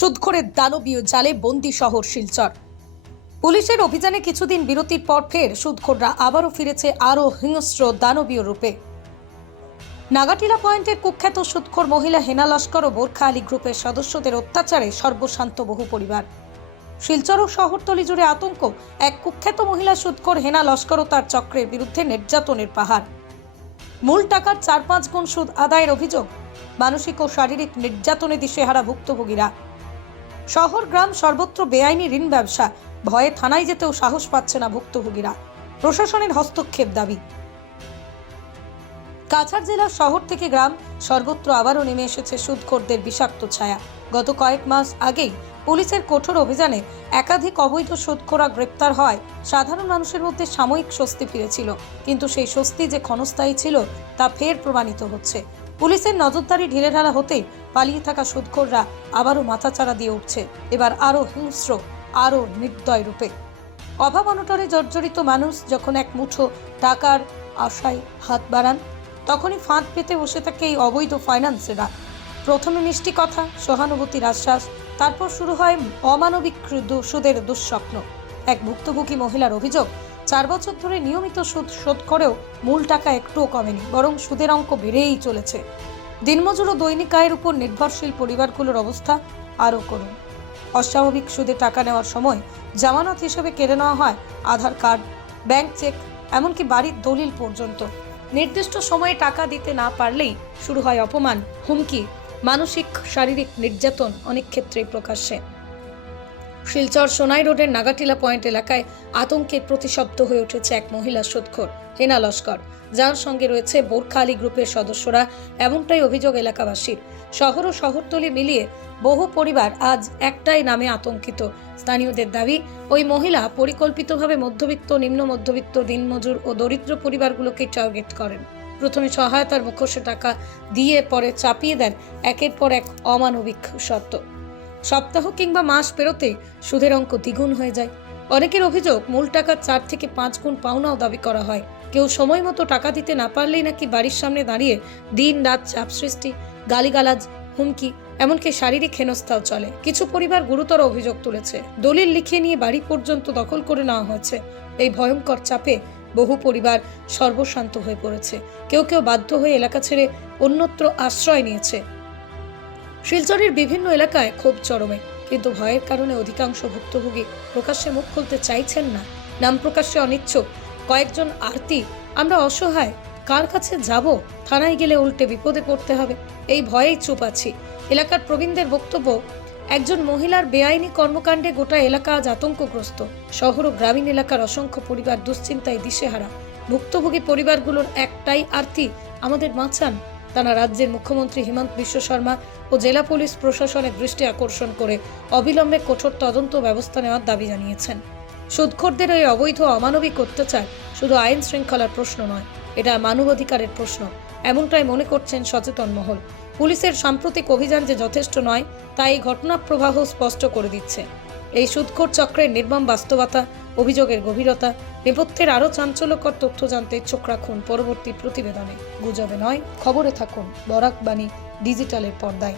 সুদখোরের দানবীয় জালে বন্দি শহর শিলচর। পুলিশের অভিযানে কিছুদিন বিরতির পর ফের সুদখোররা আবারও ফিরেছে আরও হিংস্র দানবীয় রূপে। নাগাটিলা পয়েন্টের কুখ্যাত সুদখোর মহিলা হেনা লস্কর ও বোরখা আলী গ্রুপের সদস্যদের অত্যাচারে সর্বশান্ত বহু পরিবার। শিলচর ও শহরতলি জুড়ে আতঙ্ক। এক কুখ্যাত মহিলা সুদখোর হেনা লস্কর ও তার চক্রের বিরুদ্ধে নির্যাতনের পাহাড়। মূল টাকার 4-5 গুণ সুদ আদায়ের অভিযোগ। মানসিক ও শারীরিক নির্যাতনে দিশেহারা ভুক্তভোগীরা। শহর গ্রাম সর্বত্র বেআইনি ঋণ ব্যবসা। ভয়ে থানায় যেতেও সাহস পাচ্ছে না ভুক্তভোগীরা। প্রশাসনের হস্তক্ষেপ দাবি। কাছাড় জেলার শহর থেকে গ্রাম সর্বত্র আবারও নেমে এসেছে সুদখোরদের বিষাক্ত ছায়া। গত কয়েক মাস আগেই পুলিশের কঠোর অভিযানে একাধিক অবৈধ সুদখোরা গ্রেপ্তার হয় সাধারণ মানুষের মধ্যে সাময়িক স্বস্তি ফিরেছিল, কিন্তু সেই স্বস্তি যে ক্ষণস্থায়ী ছিল তা ফের প্রমাণিত হচ্ছে। পুলিশের নজরদারি ঢিলেঢালা হতেই পালিয়ে থাকা সুদখোররা আবারও মাথাচাড়া দিয়ে উঠছে, এবার আরও হিংস্র, আরও নির্দয় রূপে। অভাব অনটনে জর্জরিত মানুষ যখন এক মুঠো টাকার আশায় হাত বাড়ান, তখনই ফাঁদ পেতে বসে থাকে এই অবৈধ ফাইন্যান্সেরা। প্রথমে মিষ্টি কথা, সহানুভূতির আশ্বাস, তারপর শুরু হয় অমানবিক সুদের দুঃস্বপ্ন। এক ভুক্তভোগী মহিলার অভিযোগ, 4 বছর ধরে নিয়মিত সুদ শোধ করেও মূল টাকা একটুও কমেনি, বরং সুদের অঙ্ক বেড়েই চলেছে। দিনমজুর ও দৈনিক আয়ের উপর নির্ভরশীল পরিবারগুলোর অবস্থা আরও করুন। অস্বাভাবিক সুদে টাকা নেওয়ার সময় জামানত হিসেবে কেড়ে নেওয়া হয় আধার কার্ড, ব্যাংক চেক, এমনকি বাড়ির দলিল পর্যন্ত। নির্দিষ্ট সময়ে টাকা দিতে না পারলেই শুরু হয় অপমান, হুমকি, মানসিক শারীরিক নির্যাতন, অনেক ক্ষেত্রেই প্রকাশ্যে। শিলচর সোনাই রোডের নাগাটিলা পয়েন্ট এলাকায় আতঙ্কের প্রতিশব্দ হয়ে উঠেছে এক মহিলা সুদখোর হেনা লস্কর, যার সঙ্গে রয়েছে বোরখা আলী গ্রুপের সদস্যরা। এমনটাই অভিযোগ এলাকাবাসীর। শহর ও শহরতলি মিলিয়ে বহু পরিবার আজ একটাই নামে আতঙ্কিত। স্থানীয়দের দাবি, ওই মহিলা পরিকল্পিতভাবে মধ্যবিত্ত, নিম্ন মধ্যবিত্ত, দিনমজুর ও দরিদ্র পরিবারগুলোকে টার্গেট করেন। প্রথমে সহায়তার মুখোশে টাকা দিয়ে পরে চাপিয়ে দেন একের পর এক অমানবিক শর্ত। সপ্তাহ কিংবা মাস পেরোতে সুদের অঙ্ক দ্বিগুণ হয়ে যায়। অনেকের অভিযোগ, মূল টাকার 4 থেকে 5 গুণ পাওনাও দাবি করা হয়। কেউ সময় মতো টাকা দিতে না পারলেই নাকি বাড়ির সামনে দাঁড়িয়ে দিন রাত চাপ সৃষ্টি, গালিগালাজ, হুমকি, এমনকি শারীরিক হেনস্থাও চলে। কিছু পরিবার গুরুতর অভিযোগ তুলেছে, দলিল লিখিয়ে নিয়ে বাড়ি পর্যন্ত দখল করে নেওয়া হয়েছে। এই ভয়ঙ্কর চাপে বহু পরিবার সর্বশান্ত হয়ে পড়েছে। কেউ কেউ বাধ্য হয়ে এলাকা ছেড়ে অন্যত্র আশ্রয় নিয়েছে। শিলচরের বিভিন্ন এলাকায় ক্ষোভ চরমে, কিন্তু ভয়ের কারণে অধিকাংশ ভুক্তভোগী প্রকাশ্যে মুখ খুলতে চাইছেন না। নাম প্রকাশ্যে অনিচ্ছুক কয়েকজন আরতি, আমরা অসহায়, কার কাছে যাব, থানায় গেলে উল্টে বিপদে পড়তে হবে, এই ভয়েই চুপ আছি। এলাকার প্রবীণদের বক্তব্য, একজন মহিলার বেআইনি কর্মকাণ্ডে গোটা এলাকা আজ আতঙ্কগ্রস্ত। শহর ও গ্রামীণ এলাকার অসংখ্য পরিবার দুশ্চিন্তায় দিশেহারা। ভুক্তভোগী পরিবারগুলোর একটাই আরতি, আমাদের বাঁচান। তারা রাজ্যের মুখ্যমন্ত্রী হিমন্ত বিশ্ব শর্মা ও জেলা পুলিশ প্রশাসনের দৃষ্টি আকর্ষণ করে অবিলম্বে কঠোর তদন্ত ব্যবস্থা নেওয়ার দাবি জানিয়েছেন। সুদখোরদের এই অবৈধ অমানবিক অত্যাচার শুধু আইন শৃঙ্খলার প্রশ্ন নয়, এটা মানবাধিকারের প্রশ্ন, এমনটাই মনে করছেন সচেতন মহল। পুলিশের সাম্প্রতিক অভিযান যে যথেষ্ট নয়, তা এই ঘটনা প্রবাহ স্পষ্ট করে দিচ্ছে। এই সুদখোর চক্রের নির্মম বাস্তবতা, অভিযোগের গভীরতা, নেপথ্যের আরও চাঞ্চল্যকর তথ্য জানতে চোখ রাখুন পরবর্তী প্রতিবেদনে। গুজবে নয়, খবরে থাকুন বরাক বাণী ডিজিটালের পর্দায়।